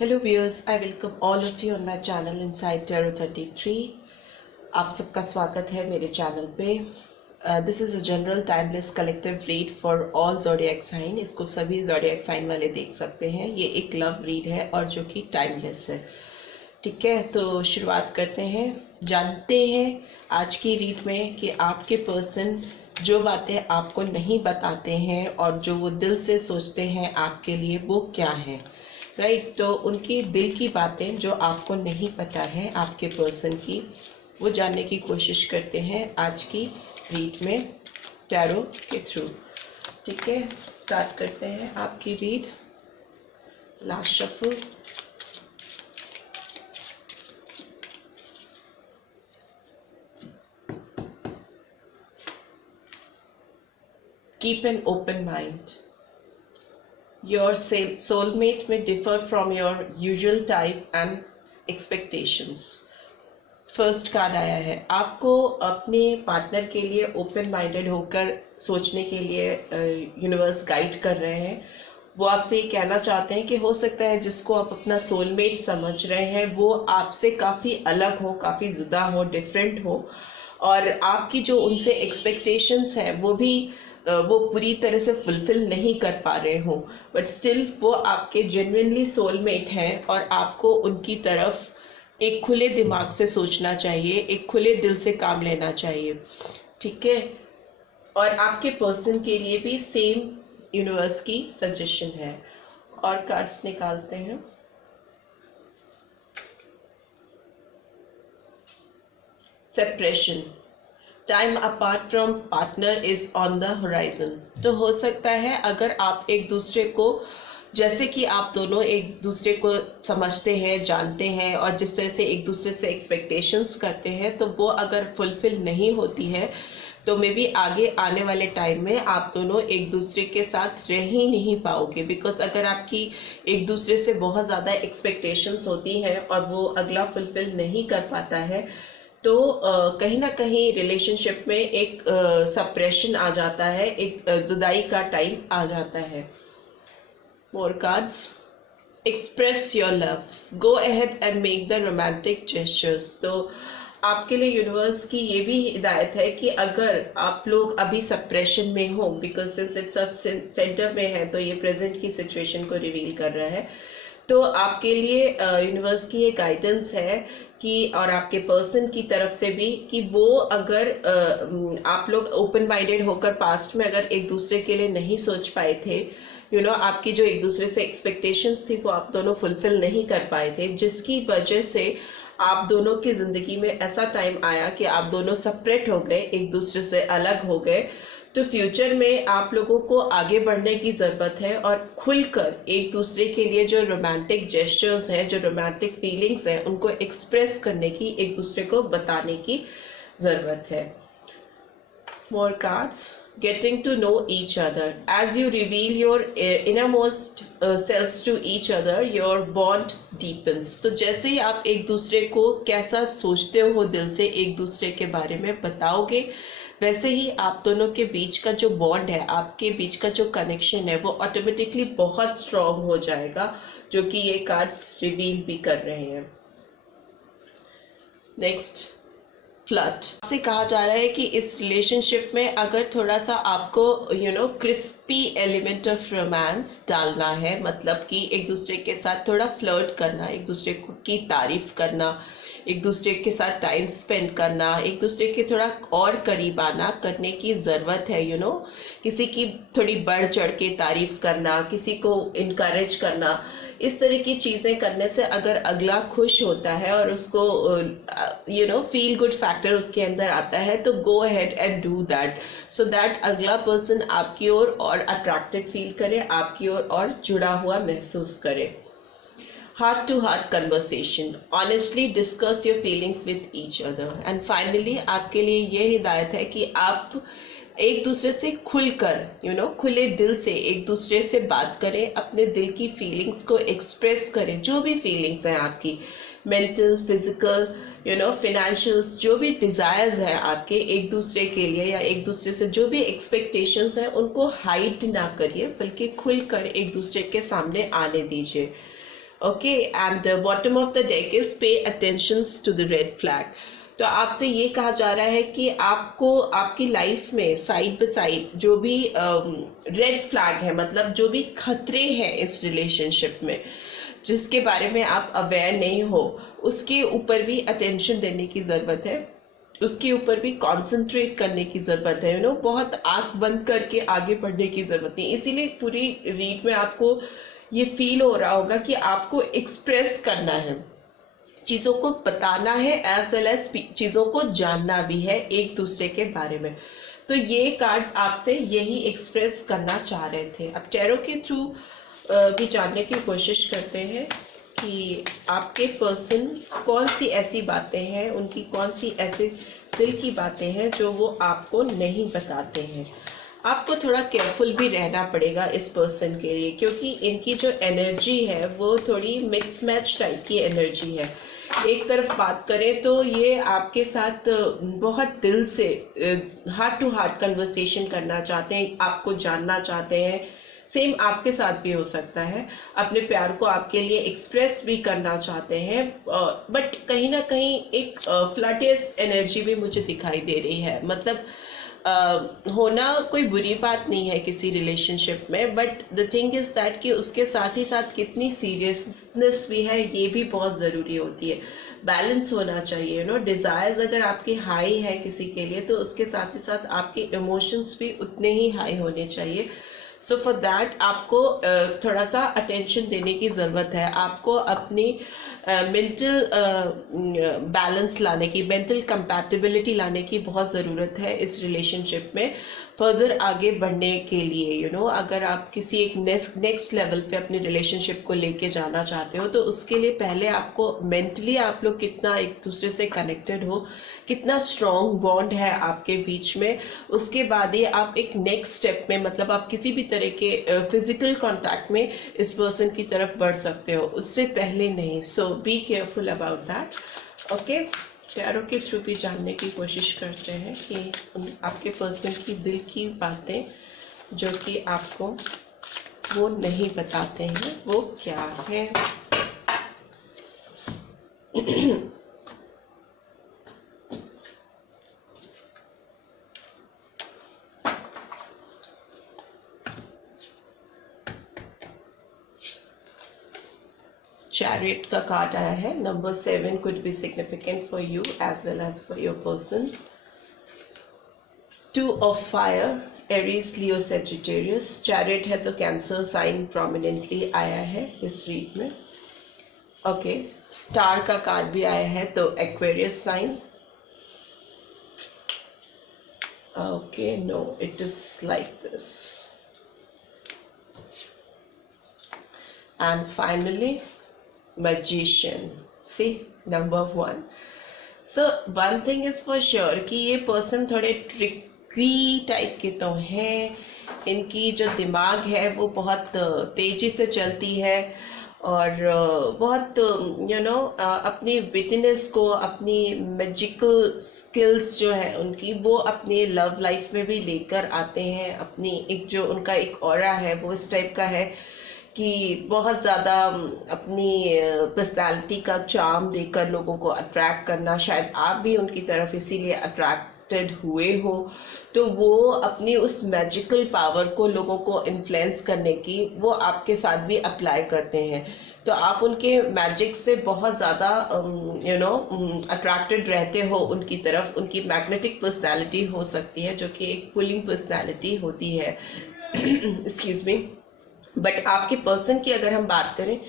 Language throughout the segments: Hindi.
Hello viewers, I welcome all of you on my channel Inside Tarot 33। आप सबका स्वागत है मेरे चैनल पे। This is a general timeless collective read for all zodiac sign. इसको सभी ज़ोडिएक साइन वाले देख सकते हैं। ये एक लव रीड है और जो कि टाइमलेस है। ठीक है, तो शुरुआत करते हैं। जानते हैं आज की रीड में कि आपके पर्सन जो बातें आपको नहीं बताते हैं और जो वो दिल से सोचते हैं आपके लिए, वो क्या है। राइट, तो उनकी दिल की बातें जो आपको नहीं पता है आपके पर्सन की, वो जानने की कोशिश करते हैं आज की रीड में टैरो के थ्रू। ठीक है, स्टार्ट करते हैं आपकी read. Last shuffle. Keep an open mind. Your soulmate may differ from your usual type and expectations. First card आया है, आपको अपने पार्टनर के लिए ओपन माइंडेड होकर सोचने के लिए यूनिवर्स गाइड कर रहे हैं। वो आपसे ये कहना चाहते हैं कि हो सकता है जिसको आप अपना सोलमेट समझ रहे हैं वो आपसे काफ़ी अलग हो, काफ़ी जुदा हो, डिफरेंट हो, और आपकी जो उनसे एक्सपेक्टेशंस हैं वो पूरी तरह से फुलफिल नहीं कर पा रहे हो, बट स्टिल वो आपके जेन्युइनली सोलमेट हैं और आपको उनकी तरफ एक खुले दिमाग से सोचना चाहिए, एक खुले दिल से काम लेना चाहिए। ठीक है, और आपके पर्सन के लिए भी सेम यूनिवर्स की सजेशन है। और कार्ड्स निकालते हैं। Separation, time apart from partner is on the horizon. तो हो सकता है अगर आप एक दूसरे को, जैसे कि आप दोनों एक दूसरे को समझते हैं, जानते हैं और जिस तरह से एक दूसरे से एक्सपेक्टेशंस करते हैं, तो वो अगर फुलफिल नहीं होती है तो मे बी आगे आने वाले टाइम में आप दोनों एक दूसरे के साथ रह ही नहीं पाओगे। बिकॉज अगर आपकी एक दूसरे से बहुत ज़्यादा एक्सपेक्टेशंस होती हैं और वो अगला फुलफिल नहीं कर पाता है, तो कहीं ना कहीं रिलेशनशिप में एक सप्रेशन आ जाता है, एक जुदाई का टाइम आ जाता है। More cards. Express your love, go ahead and make the romantic gestures. तो आपके लिए यूनिवर्स की ये भी हिदायत है कि अगर आप लोग अभी सप्रेशन में हो, बिकॉज सिंस इट्स सेंटर में है तो ये प्रेजेंट की सिचुएशन को रिवील कर रहा है, तो आपके लिए यूनिवर्स की ये गाइडेंस है कि, और आपके पर्सन की तरफ से भी, कि वो अगर आप लोग ओपन माइंडेड होकर पास्ट में अगर एक दूसरे के लिए नहीं सोच पाए थे, आपकी जो एक दूसरे से एक्सपेक्टेशंस थी वो आप दोनों फुलफिल नहीं कर पाए थे, जिसकी वजह से आप दोनों की जिंदगी में ऐसा टाइम आया कि आप दोनों सेपरेट हो गए, एक दूसरे से अलग हो गए। तो फ्यूचर में आप लोगों को आगे बढ़ने की ज़रूरत है और खुलकर एक दूसरे के लिए जो रोमांटिक जेस्चर्स हैं, जो रोमांटिक फीलिंग्स हैं, उनको एक्सप्रेस करने की, एक दूसरे को बताने की ज़रूरत है। More cards. Getting to know each other. As you reveal your innermost selves to each other, your bond deepens. तो जैसे ही आप एक दूसरे को कैसा सोचते हो दिल से एक दूसरे के बारे में बताओगे, वैसे ही आप दोनों के बीच का जो बॉन्ड है, आपके बीच का जो कनेक्शन है, वो ऑटोमेटिकली बहुत स्ट्रांग हो जाएगा, जो कि ये कार्ड्स रिवील भी कर रहे हैं। Next, flirt. आपसे कहा जा रहा है कि इस रिलेशनशिप में अगर थोड़ा सा आपको क्रिस्पी एलिमेंट ऑफ रोमांस डालना है, मतलब कि एक दूसरे के साथ थोड़ा फ्लर्ट करना, एक दूसरे की तारीफ करना, एक दूसरे के साथ टाइम स्पेंड करना, एक दूसरे के थोड़ा और करीब आना करने की ज़रूरत है। किसी की थोड़ी बढ़ चढ़ के तारीफ करना, किसी को इनकरेज करना, इस तरह की चीज़ें करने से अगर अगला खुश होता है और उसको फील गुड फैक्टर उसके अंदर आता है, तो go ahead and do that, so that अगला पर्सन आपकी ओर और अट्रैक्टेड फील करे, आपकी ओर और जुड़ा हुआ महसूस करे। Heart to heart conversation, honestly discuss your feelings with each other. And finally आपके लिए ये हिदायत है कि आप एक दूसरे से खुलकर खुले दिल से एक दूसरे से बात करें, अपने दिल की फीलिंग्स को एक्सप्रेस करें, जो भी फीलिंग्स हैं आपकी, मेंटल, फिजिकल, फिनेंशियल्स, जो भी डिजायर्स हैं आपके एक दूसरे के लिए, या एक दूसरे से जो भी एक्सपेक्टेशंस हैं, उनको हाइड ना करिए, बल्कि खुलकर एक दूसरे के सामने आने दीजिए। Okay, and bottom of the deck is pay attention to the red flag. तो आपसे ये कहा जा रहा है कि आपको आपकी लाइफ में साइड बाय साइड जो भी रेड फ्लैग है, मतलब जो भी खतरे हैं इस रिलेशनशिप में जिसके बारे में आप अवेयर नहीं हो, उसके ऊपर भी अटेंशन देने की जरूरत है, उसके ऊपर भी कंसंट्रेट करने की जरूरत है। बहुत आंख बंद करके आगे बढ़ने की जरूरत नहीं। इसीलिए पूरी रीड में आपको ये फील हो रहा होगा कि आपको एक्सप्रेस करना है, चीजों को बताना है, एज वेल एज चीजों को जानना भी है एक दूसरे के बारे में। तो ये कार्ड्स आपसे यही एक्सप्रेस करना चाह रहे थे। अब टैरो के थ्रू भी जानने की कोशिश करते हैं कि आपके पर्सन कौन सी ऐसी बातें हैं, उनकी कौन सी ऐसे दिल की बातें हैं जो वो आपको नहीं बताते हैं। आपको थोड़ा केयरफुल भी रहना पड़ेगा इस पर्सन के लिए, क्योंकि इनकी जो एनर्जी है वो थोड़ी मिक्स मैच टाइप की एनर्जी है। एक तरफ बात करें तो ये आपके साथ बहुत दिल से हार्ट टू हार्ट कन्वर्सेशन करना चाहते हैं, आपको जानना चाहते हैं। सेम आपके साथ भी हो सकता है, अपने प्यार को आपके लिए एक्सप्रेस भी करना चाहते हैं, बट कहीं ना कहीं एक फ्लर्टियस एनर्जी भी मुझे दिखाई दे रही है। मतलब होना कोई बुरी बात नहीं है किसी रिलेशनशिप में, but the thing is that कि उसके साथ ही साथ कितनी सीरियसनेस भी है ये भी बहुत ज़रूरी होती है। बैलेंस होना चाहिए। डिज़ायर्स अगर आपके हाई है किसी के लिए, तो उसके साथ ही साथ आपके इमोशंस भी उतने ही हाई होने चाहिए। सो फॉर दैट आपको थोड़ा सा अटेंशन देने की ज़रूरत है। आपको अपनी मेंटल बैलेंस लाने की, मेंटल कंपैटिबिलिटी लाने की बहुत ज़रूरत है इस रिलेशनशिप में फर्दर आगे बढ़ने के लिए। अगर आप किसी एक नेक्स्ट लेवल पे अपनी रिलेशनशिप को लेके जाना चाहते हो, तो उसके लिए पहले आपको मेंटली आप लोग कितना एक दूसरे से कनेक्टेड हो, कितना स्ट्रॉन्ग बॉन्ड है आपके बीच में, उसके बाद ही आप एक नेक्स्ट स्टेप में, मतलब आप किसी भी तरह के फिजिकल कांटेक्ट में इस पर्सन की तरफ बढ़ सकते हो, उससे पहले नहीं। So be careful about that. Okay, tarot के थ्रू भी जानने की कोशिश करते हैं कि आपके पर्सन की दिल की बातें जो कि आपको वो नहीं बताते हैं वो क्या है। चैरियट का कार्ड आया है। Number 7 could be significant for you as well as for your person. 2 of fire, Aries, Leo, Sagittarius. Chariot है तो कैंसर साइन प्रोमिनेंटली आया है इस रीड में। ओके, स्टार का कार्ड भी आया है तो Aquarius sign. Okay, no, it is like this. And finally magician. See, number 1. So one thing is for sure कि ये पर्सन थोड़े ट्रिकी टाइप के तो हैं। इनकी जो दिमाग है वो बहुत तेजी से चलती है और बहुत अपनी विटनेस को, अपनी मैजिकल स्किल्स जो है उनकी, वो अपनी लव लाइफ में भी लेकर आते हैं। अपनी एक जो उनका एक ऑरा है वो इस टाइप का है कि बहुत ज़्यादा अपनी पर्सनालिटी का चार्म देकर लोगों को अट्रैक्ट करना, शायद आप भी उनकी तरफ इसीलिए अट्रैक्टेड हुए हो। तो वो अपनी उस मैजिकल पावर को लोगों को इन्फ्लुएंस करने की वो आपके साथ भी अप्लाई करते हैं। तो आप उनके मैजिक से बहुत ज़्यादा अट्रैक्टेड रहते हो उनकी तरफ। उनकी मैग्नेटिक पर्सनालिटी हो सकती है जो कि एक पुलिंग पर्सनालिटी होती है। Excuse me. बट आपके पर्सन की अगर हम बात करें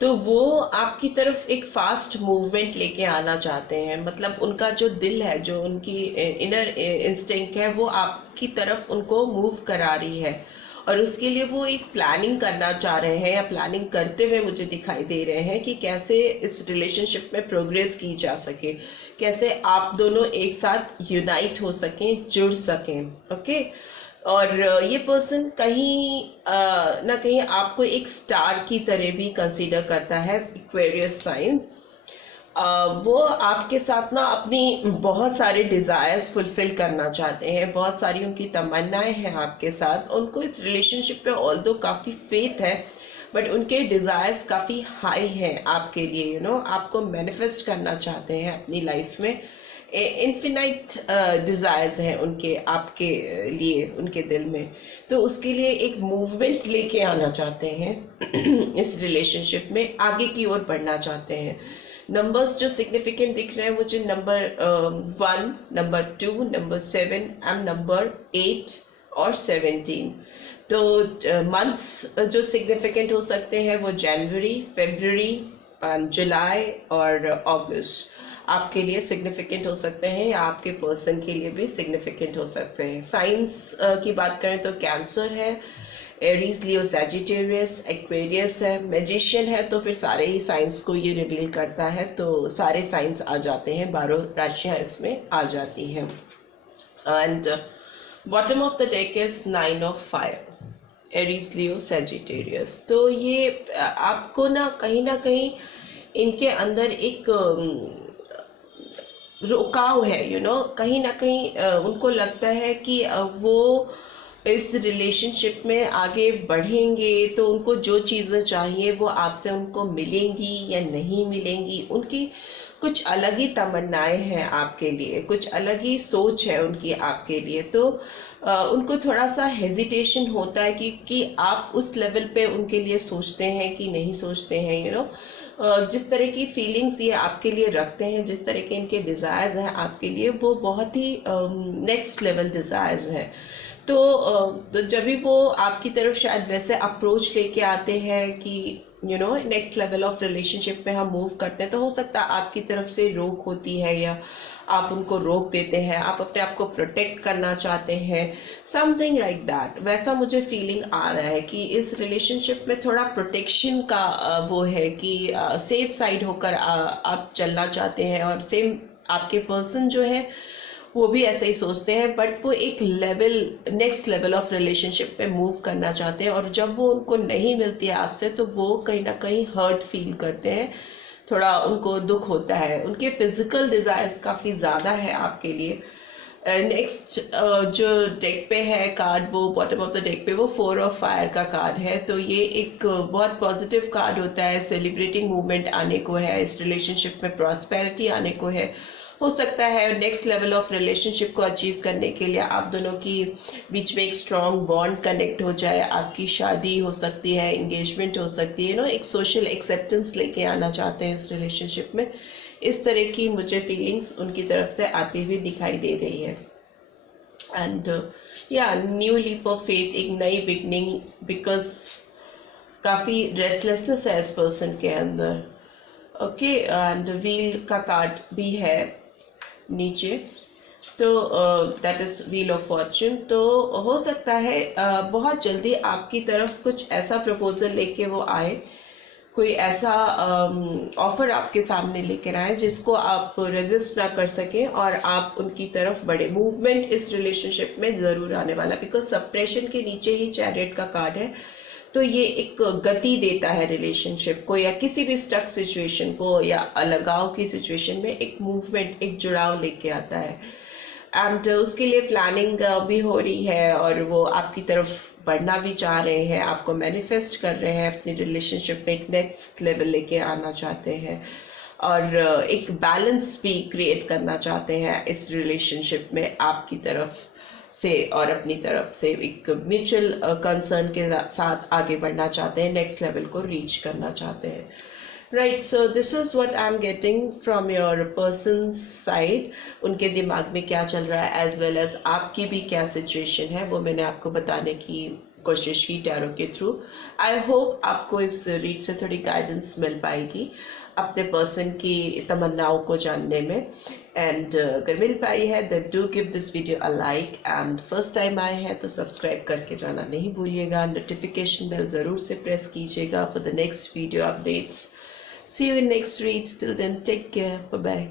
तो वो आपकी तरफ एक फास्ट मूवमेंट लेके आना चाहते हैं। मतलब उनका जो दिल है, जो उनकी इनर इंस्टिंक्ट है, वो आपकी तरफ उनको मूव करा रही है और उसके लिए वो एक प्लानिंग करना चाह रहे हैं या प्लानिंग करते हुए मुझे दिखाई दे रहे हैं कि कैसे इस रिलेशनशिप में प्रोग्रेस की जा सके, कैसे आप दोनों एक साथ यूनाइट हो सकें, जुड़ सकें। ओके, और ये पर्सन कहीं ना कहीं आपको एक स्टार की तरह भी कंसीडर करता है, एक्वेरियस साइन। वो आपके साथ ना अपनी बहुत सारे डिजायर्स फुलफिल करना चाहते हैं, बहुत सारी उनकी तमन्नाएं हैं आपके साथ। उनको इस रिलेशनशिप पे ऑल्दो काफ़ी फेथ है, बट उनके डिज़ायर्स काफ़ी हाई हैं आपके लिए, आपको मैनिफेस्ट करना चाहते हैं अपनी लाइफ में। इन्फिनाइट डिज़ायर्स हैं उनके आपके लिए, उनके दिल में। तो उसके लिए एक मूवमेंट लेके आना चाहते हैं इस रिलेशनशिप में, आगे की ओर बढ़ना चाहते हैं। नंबर्स जो सिग्निफिकेंट दिख रहे हैं मुझे, number 1, number 2, number 7 and number 8 और 17। तो मंथ्स जो सिग्निफिकेंट हो सकते हैं वो जनवरी, फरवरी, जुलाई और अगस्त आपके लिए सिग्निफिकेंट हो सकते हैं, या आपके पर्सन के लिए भी सिग्निफिकेंट हो सकते हैं। साइंस की बात करें तो कैंसर है, एरीज, लियो, सैजिटेरियस, एक्वेरियस है, मैजिशियन है, तो फिर सारे ही साइंस को ये रिवील करता है। तो सारे साइंस आ जाते हैं, 12 राशियां इसमें आ जाती हैं। And bottom of the deck is 9 of fire, Aries, Leo, Sagittarius. तो ये आपको ना कहीं इनके अंदर एक रुकाव है, कहीं ना कहीं उनको लगता है कि वो इस रिलेशनशिप में आगे बढ़ेंगे तो उनको जो चीज़ें चाहिए वो आपसे उनको मिलेंगी या नहीं मिलेंगी। उनकी कुछ अलग ही तमन्नाएं हैं आपके लिए, कुछ अलग ही सोच है उनकी आपके लिए। तो उनको थोड़ा सा हेजिटेशन होता है कि आप उस लेवल पे उनके लिए सोचते हैं कि नहीं सोचते हैं। जिस तरह की फीलिंग्स ये आपके लिए रखते हैं, जिस तरह के इनके डिज़ायर्स हैं आपके लिए, वो बहुत ही नेक्स्ट लेवल डिज़ायर्स हैं। तो जब भी वो आपकी तरफ शायद वैसे अप्रोच लेके आते हैं कि नेक्स्ट लेवल ऑफ रिलेशनशिप में हम मूव करते हैं, तो हो सकता है आपकी तरफ से रोक होती है या आप उनको रोक देते हैं, आप अपने आप को प्रोटेक्ट करना चाहते हैं, समथिंग लाइक दैट। वैसा मुझे फीलिंग आ रहा है कि इस रिलेशनशिप में थोड़ा प्रोटेक्शन का वो है कि सेफ साइड होकर आप चलना चाहते हैं। और सेम आपके पर्सन जो है वो भी ऐसा ही सोचते हैं, बट वो एक level, next level of relationship पे मूव करना चाहते हैं। और जब वो उनको नहीं मिलती है आपसे तो वो कहीं ना कहीं हर्ट फील करते हैं, थोड़ा उनको दुख होता है। उनके फिजिकल डिजायर्स काफ़ी ज़्यादा है आपके लिए। नेक्स्ट जो डेक पे है कार्ड, वो बॉटम ऑफ द डेक पे वो 4 ऑफ फायर का कार्ड है। तो ये एक बहुत पॉजिटिव कार्ड होता है, सेलिब्रेटिंग मूवमेंट आने को है, इस रिलेशनशिप में प्रॉस्पेरिटी आने को है। हो सकता है नेक्स्ट लेवल ऑफ रिलेशनशिप को अचीव करने के लिए आप दोनों की बीच में एक स्ट्रॉन्ग बॉन्ड कनेक्ट हो जाए, आपकी शादी हो सकती है, एंगेजमेंट हो सकती है, एक सोशल एक्सेप्टेंस लेके आना चाहते हैं इस रिलेशनशिप में। इस तरह की मुझे फीलिंग्स उनकी तरफ से आती हुई दिखाई दे रही है। एंड या न्यू लीप ऑफ फेथ, एक नई बिगनिंग, बिकॉज काफ़ी रेस्टलेसनेस है इस पर्सन के अंदर। ओके, एंड व्हील का कार्ड भी है नीचे, तो that is wheel of Fortune. तो हो सकता है बहुत जल्दी आपकी तरफ कुछ ऐसा प्रपोजल लेके वो आए, कोई ऐसा ऑफर आपके सामने लेकर आए जिसको आप रेजिस्ट ना कर सकें और आप उनकी तरफ बढ़े। मूवमेंट इस रिलेशनशिप में जरूर आने वाला, बिकॉज सप्रेशन के नीचे ही चैरियट का कार्ड है। तो ये एक गति देता है रिलेशनशिप को, या किसी भी स्टक सिचुएशन को या अलगाव की सिचुएशन में एक मूवमेंट, एक जुड़ाव लेके आता है। एंड उसके लिए प्लानिंग भी हो रही है और वो आपकी तरफ बढ़ना भी चाह रहे हैं, आपको मैनिफेस्ट कर रहे हैं, अपनी रिलेशनशिप में एक नेक्स्ट लेवल लेके आना चाहते हैं और एक बैलेंस भी क्रिएट करना चाहते हैं इस रिलेशनशिप में आपकी तरफ से और अपनी तरफ से। एक म्यूचुअल कंसर्न के साथ आगे बढ़ना चाहते हैं, नेक्स्ट लेवल को रीच करना चाहते हैं। Right, so this is what I am getting from your person side. उनके दिमाग में क्या चल रहा है, एज वेल एज आपकी भी क्या सिचुएशन है, वो मैंने आपको बताने की कोशिश की टैरो के थ्रू। आई होप आपको इस रीड से थोड़ी गाइडेंस मिल पाएगी अपने पर्सन की तमन्नाओं को जानने में। एंड अगर मिल पाई है then do give this video a like, and first time आए हैं तो सब्सक्राइब करके जाना नहीं भूलिएगा। नोटिफिकेशन बेल जरूर से प्रेस कीजिएगा for the next video updates. See you in next read, till then take care, bye bye.